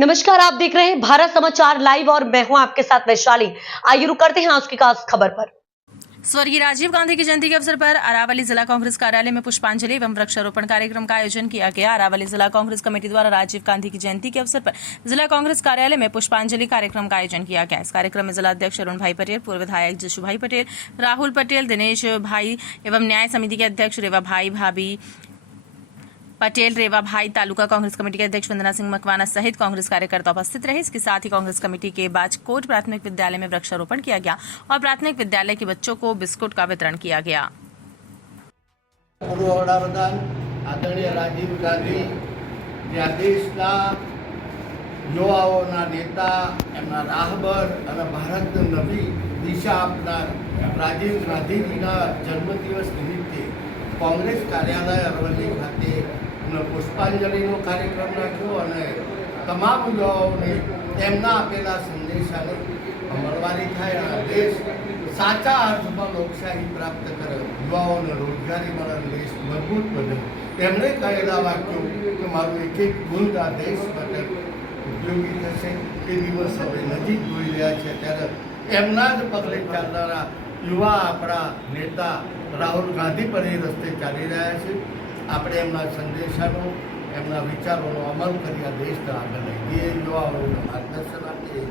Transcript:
नमस्कार, आप देख रहे हैं भारत समाचार लाइव और मैं हूं आपके साथ वैशाली। आइए रुक करते हैं आज की खास खबर पर। स्वर्गीय राजीव गांधी की जयंती के अवसर पर अरावली जिला कांग्रेस कार्यालय में पुष्पांजलि एवं वृक्षारोपण कार्यक्रम का आयोजन किया गया। अरावली जिला कांग्रेस कमेटी द्वारा राजीव गांधी की जयंती के अवसर पर जिला कांग्रेस कार्यालय में पुष्पांजलि कार्यक्रम का आयोजन किया गया। इस कार्यक्रम में जिला अध्यक्ष अरुण भाई पटेल, पूर्व विधायक जशु भाई पटेल, राहुल पटेल, दिनेश भाई एवं न्याय समिति के अध्यक्ष रेवा भाई भाभी पटेल, रेवा भाई, तालुका कांग्रेस कमेटी के अध्यक्ष वंदना सिंह मकवाना सहित कांग्रेस कार्यकर्ता उपस्थित रहे। इसके साथ ही कांग्रेस कमेटी के बाजकोट प्राथमिक विद्यालय में वृक्षारोपण किया गया और प्राथमिक विद्यालय के बच्चों को बिस्कुट का वितरण किया गया। पूर्व वडाप्रधान आदरणीय राजीव गांधी જે દેશના યુવાઓના નેતા, એમના રાહબર અને ભારતને નવી દિશા આપનાર રાજીવ ગાંધીજીના જન્મદિવસ નિમિત્તે કોંગ્રેસ કાર્યાલય અરવલ્લી ખાતે પુષ્પાંજલિનો કાર્યક્રમ રાખ્યો અને તમામ યુવાઓને તેમના આપેલા સંદેશાને અમલવારી થાય અને દેશ સાચા અર્થમાં લોકશાહી પ્રાપ્ત કરે, યુવાઓને રોજગારી મળે, દેશ મજબૂત બને। તેમણે કહેલા વાક્યો કે મારું એક એક બુંદ આ દેશ માટે ઉપયોગી થશે એ દિવસ હવે નજીક જોઈ રહ્યા છે। ત્યારે એમના જ પગલે ચાલનારા યુવા આપણા નેતા રાહુલ ગાંધી પણ એ રસ્તે ચાલી રહ્યા છે। આપણે એમના સંદેશાનો, એમના વિચારોનો અમલ કરી આ દેશને આગળ લઈ જઈએ, યુવાઓને માર્ગદર્શન આપીએ।